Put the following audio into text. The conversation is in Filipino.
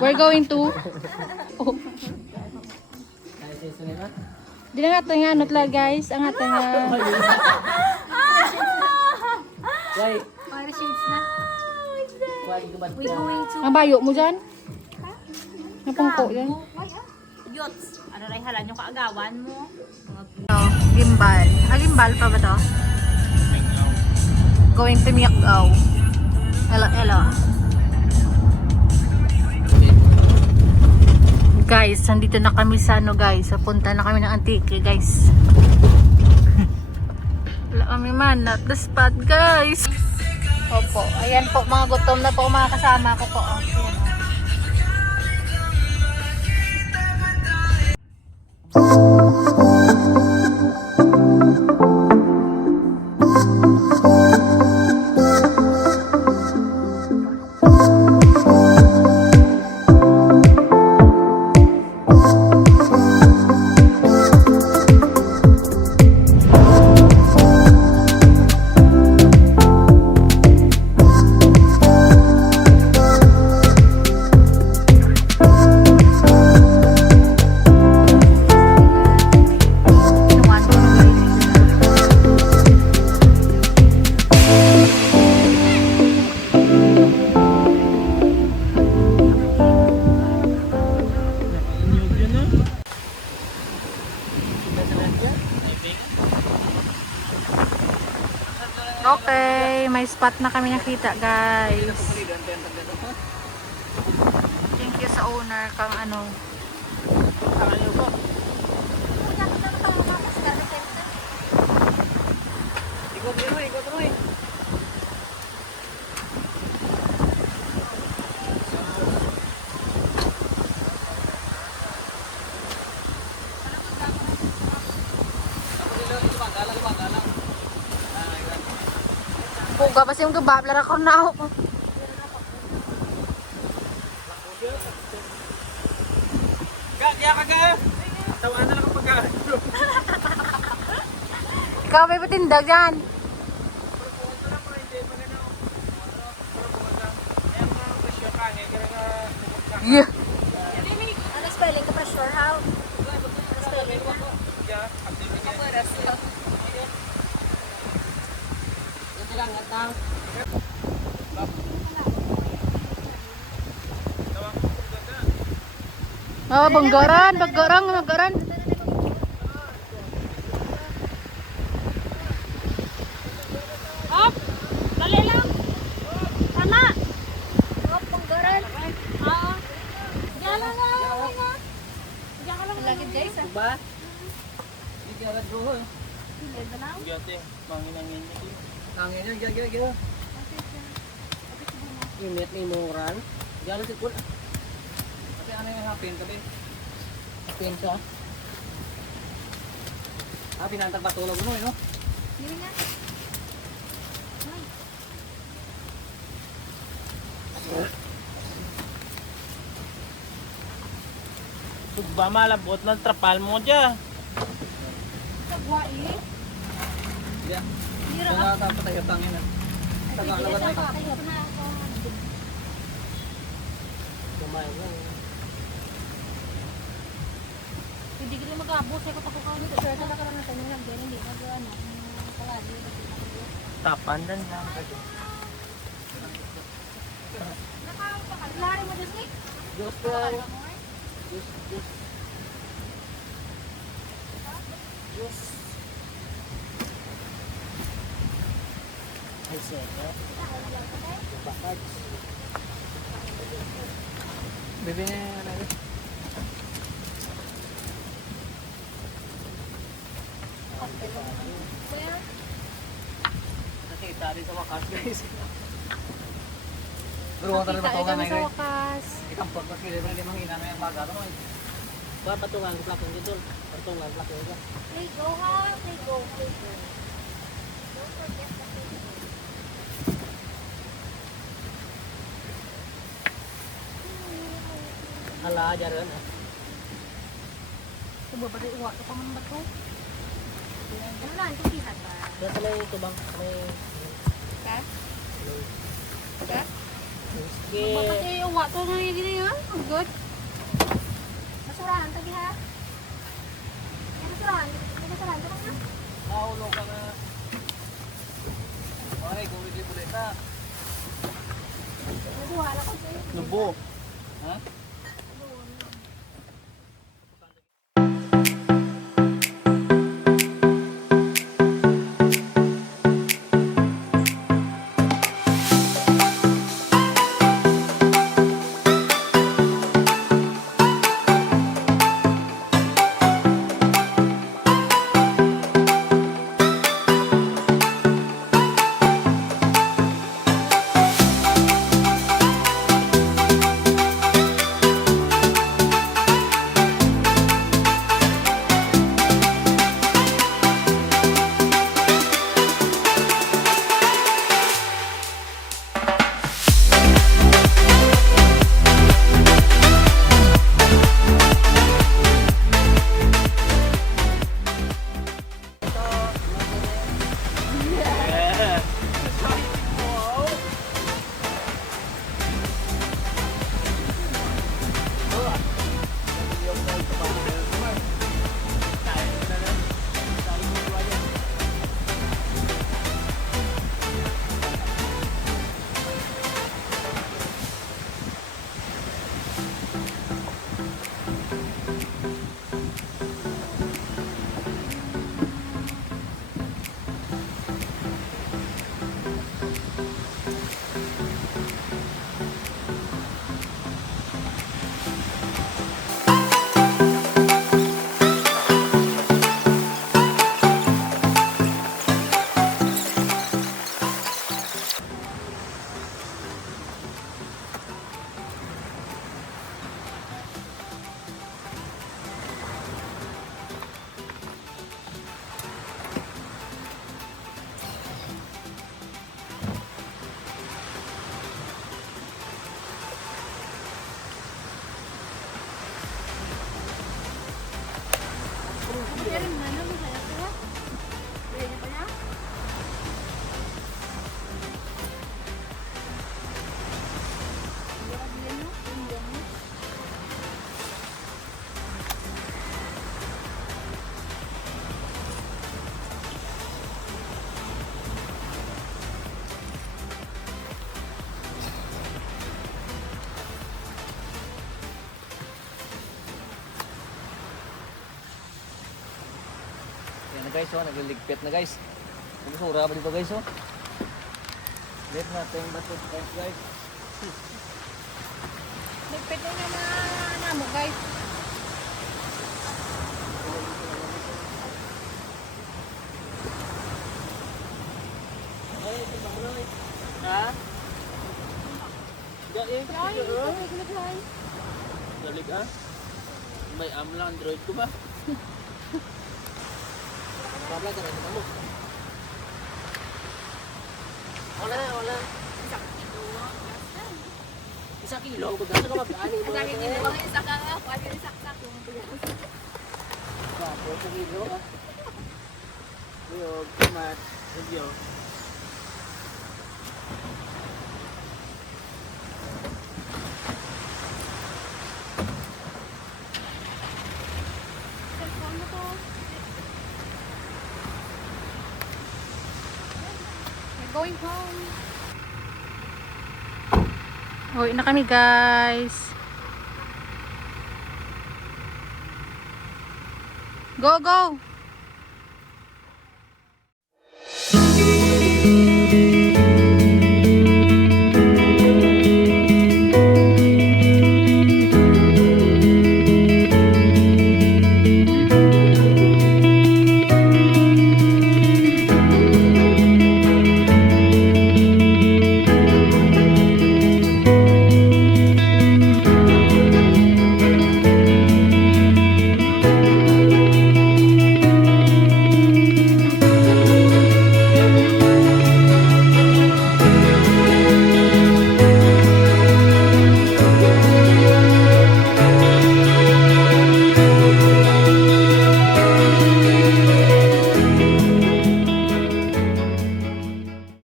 We're going to... Oh. Di na nga ito nga, nutla guys. Ang ito nga... Para shades na. We going to... Ang bayo mo dyan? Ang pungko dyan? Yots. Ano rin halan yung kaagawan mo? Gimbal. Gimbal pa ba to? Going to Miakgaw. Hello. Guys, nandito na kami sa ano guys. Punta na kami ng Antique guys. Wala kami man. Not the spot guys. Opo. Ayan po. Mga gutom na po mga kasama ko po. Ayan. Okay, may spot na kami nakita guys. Thank you sa owner kang ano. Ikot mo. Buga pa siyang gabablar ako na ako. Diya ka ga. Tawaan na lang ang pagkain. Ikaw may patindag yan. Yeah. Ano spelling ka pa sure how? Spelling mo? Kapuras. Ito lang atang. Oh, banggaran. Hop! Dali lang! Tama! Hop, panggaran! Oo. Diyan lang nga! Diyan ka lang lagi guys ah. Ba? Hindi ka radro. Ito na. Giyate, mangin. Angin yan, gaya. Imit ni Moran. Diyan si Kul. Kasi ano yung hapin tabi? Hapin siya. Pinantag patulog mo, no? Hindi nga. Ba malabot ng trapal mo dyan. Sagwa eh. Yeah. Hira Wala ka patay tangin na. Taga alawan na. Kahit na ako. Kumain lang. Hindi ka lang mag-abot. Saya ko pa ko kawin. Swerte na ka lang natin. Hindi mag-ano. Palagi. Tapan dan lang. Lari mo dyan, Nick? Diyos ko. Diyos. Ay, sir. Bakit? Bebe na yung ano. Nakita rin sa wakas, guys. Pero kung talaga patungan na yun. Ikampag pa kili rin limang ina na yung baga. Ba patungan ko plakong dito. Patungan plakong dito. Play go ha. Play go. Don't forget the play go. Hala, jaran. Coba ba rin uwak ko man ba to? Ano lang, ito kihat ba? Dito sa may tubang. May... Ha? Okay. Pati uwa to na yung gini ha. Ang good. Masurahan tagi ha. Masurahan. Masurahan ka na. Mahulog ka na. Okay, gawin din ulit na. Nabuhala ko sa'yo. Lubo. Ha? Yan na guys, oh, nagliligpit na guys. Nagsura ba dito guys, oh? Let natin bato guys. Nagpito na na mo guys. Ha? Gaya, Ay, Galig ah. May amla Android ko ba? Babla ka rin mo. Wala. Isa kilo, magkano ka mag-ani mo? isa ka nga, pwede isaksak yung bigas. Bapo, sa kilo. Uyog, tomat, review. Cellphone mo to. We're going home. Uwi na kami guys. Go, go!